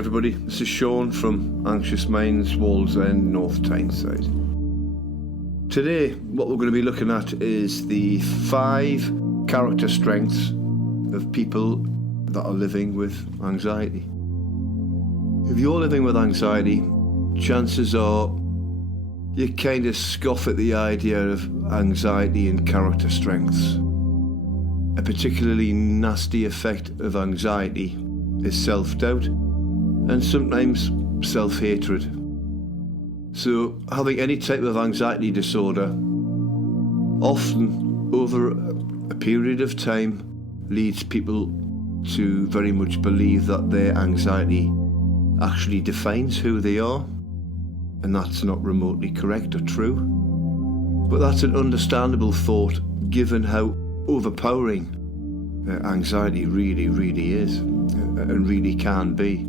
everybody, this is Sean from Anxious Minds, Wallsend, North Tyneside. Today what we're going to be looking at is the 5 character strengths of people that are living with anxiety. If you're living with anxiety, chances are you kind of scoff at the idea of anxiety and character strengths. A particularly nasty effect of anxiety is self-doubt and sometimes self-hatred. So having any type of anxiety disorder often over a period of time leads people to very much believe that their anxiety actually defines who they are, and that's not remotely correct or true. But that's an understandable thought given how overpowering anxiety really is and really can be.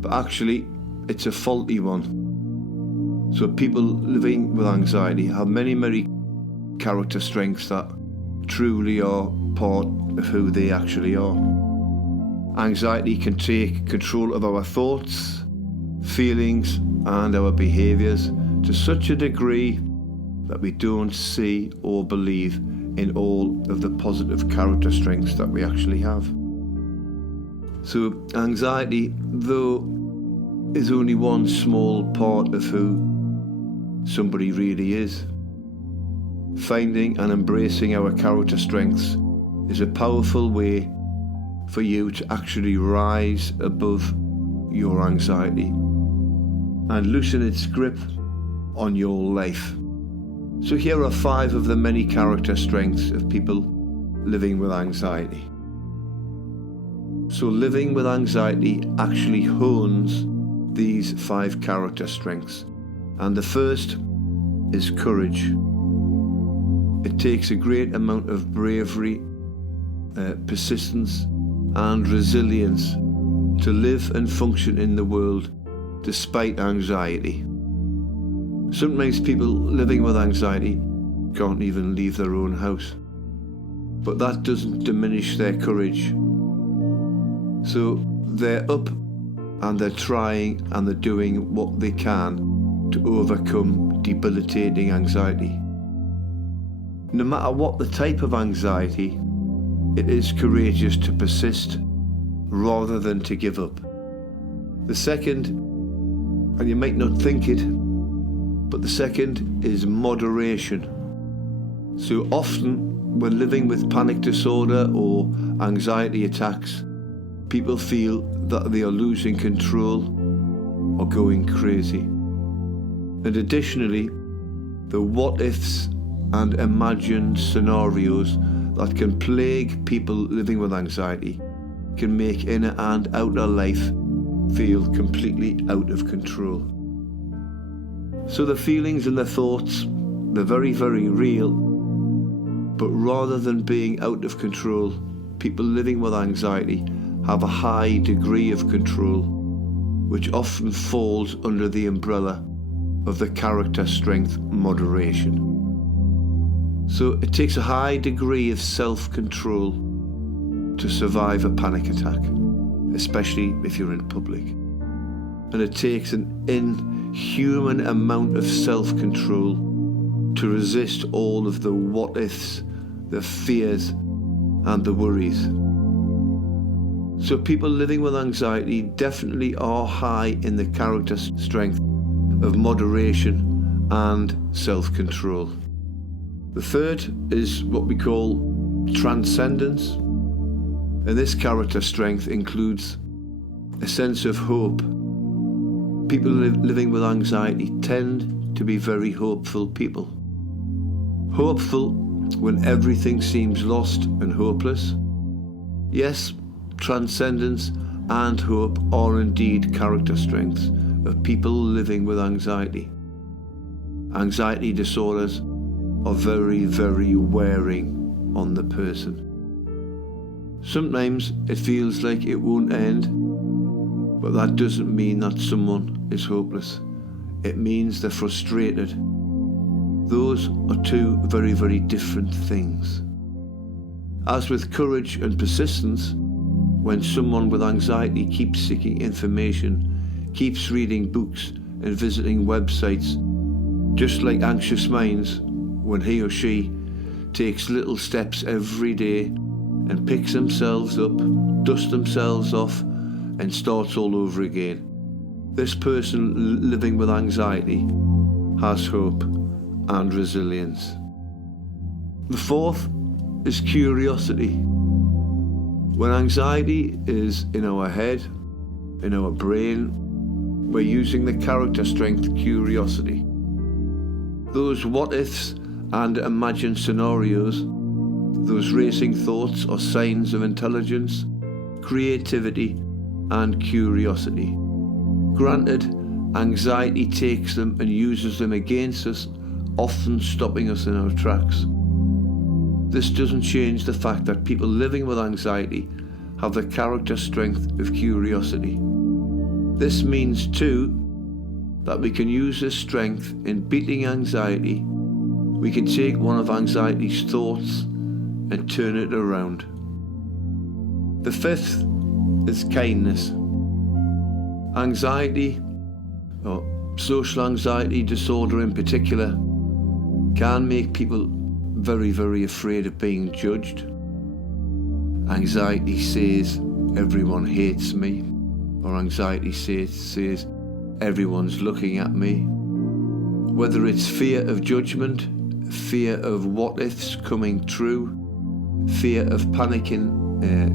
But actually it's a faulty one. So people living with anxiety have many character strengths that truly are part of who they actually are. Anxiety can take control of our thoughts, feelings and our behaviours to such a degree that we don't see or believe in all of the positive character strengths that we actually have. So anxiety, though, is only one small part of who somebody really is. Finding and embracing our character strengths is a powerful way for you to actually rise above your anxiety and loosen its grip on your life. So here are 5 of the many character strengths of people living with anxiety. So living with anxiety actually hones these 5 character strengths. And the first is courage. It takes a great amount of bravery, persistence and resilience to live and function in the world despite anxiety. Sometimes people living with anxiety can't even leave their own house, but that doesn't diminish their courage. So they're up and they're trying and they're doing what they can to overcome debilitating anxiety. No matter what the type of anxiety, it is courageous to persist rather than to give up. The second, and you might not think it, but the second is moderation. So often when living with panic disorder or anxiety attacks, people feel that they are losing control or going crazy. And additionally, the what-ifs and imagined scenarios that can plague people living with anxiety can make inner and outer life feel completely out of control. So the feelings and the thoughts, they're very real, but rather than being out of control, people living with anxiety have a high degree of control, which often falls under the umbrella of the character strength moderation. So it takes a high degree of self-control to survive a panic attack, especially if you're in public. And it takes an inhuman amount of self-control to resist all of the what-ifs, the fears and the worries. So people living with anxiety definitely are high in the character strength of moderation and self-control. The third is what we call transcendence, and this character strength includes a sense of hope. People living with anxiety tend to be very hopeful people. Hopeful when everything seems lost and hopeless. Yes, transcendence and hope are indeed character strengths of people living with anxiety. Anxiety disorders are very wearing on the person. Sometimes it feels like it won't end, but that doesn't mean that someone is hopeless. It means they're frustrated. Those are 2 very different things. As with courage and persistence, when someone with anxiety keeps seeking information, keeps reading books and visiting websites, just like anxious minds, when he or she takes little steps every day and picks themselves up, dusts themselves off, and starts all over again. This person living with anxiety has hope and resilience. The fourth is curiosity. When anxiety is in our head, in our brain, we're using the character strength curiosity. Those what-ifs and imagined scenarios, those racing thoughts are signs of intelligence, creativity, and curiosity. Granted, anxiety takes them and uses them against us, often stopping us in our tracks. This doesn't change the fact that people living with anxiety have the character strength of curiosity. This means too that we can use this strength in beating anxiety. We can take one of anxiety's thoughts and turn it around. The fifth is kindness. Anxiety, or social anxiety disorder in particular, can make people very, very afraid of being judged. Anxiety says everyone hates me, or anxiety says everyone's looking at me. Whether it's fear of judgment, fear of what-ifs coming true, fear of panicking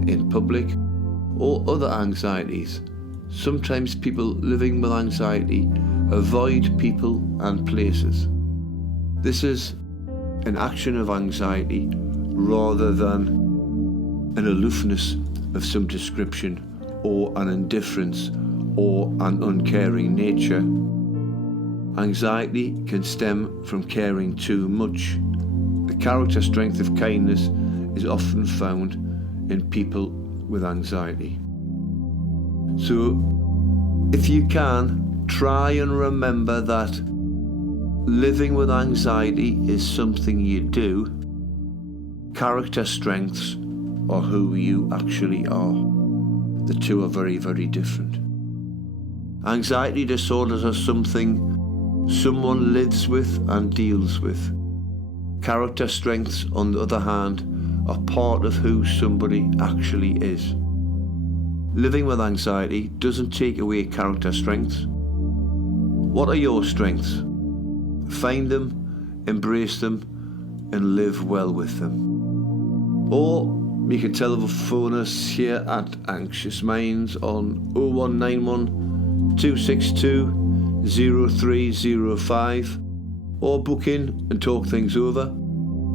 in public, or other anxieties. Sometimes people living with anxiety avoid people and places. This is an action of anxiety rather than an aloofness of some description, or an indifference, or an uncaring nature. Anxiety can stem from caring too much. The character strength of kindness is often found in people with anxiety. So, if you can, try and remember that living with anxiety is something you do. Character strengths are who you actually are. The two are very, very different. Anxiety disorders are something someone lives with and deals with. Character strengths, on the other hand, are part of who somebody actually is. Living with anxiety doesn't take away character strengths. What are your strengths? Find them, embrace them, and live well with them. Or you can telephone us here at Anxious Minds on 0191 262 0305, or book in and talk things over.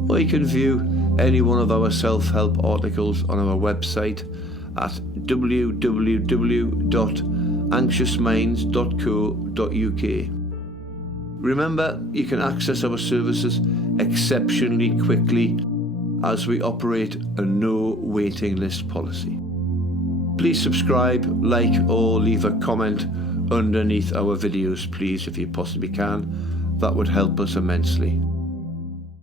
Or you can view any one of our self-help articles on our website at www.anxiousminds.co.uk. Remember, you can access our services exceptionally quickly as we operate a no waiting list policy. Please subscribe, like, or leave a comment underneath our videos, please, if you possibly can. That would help us immensely.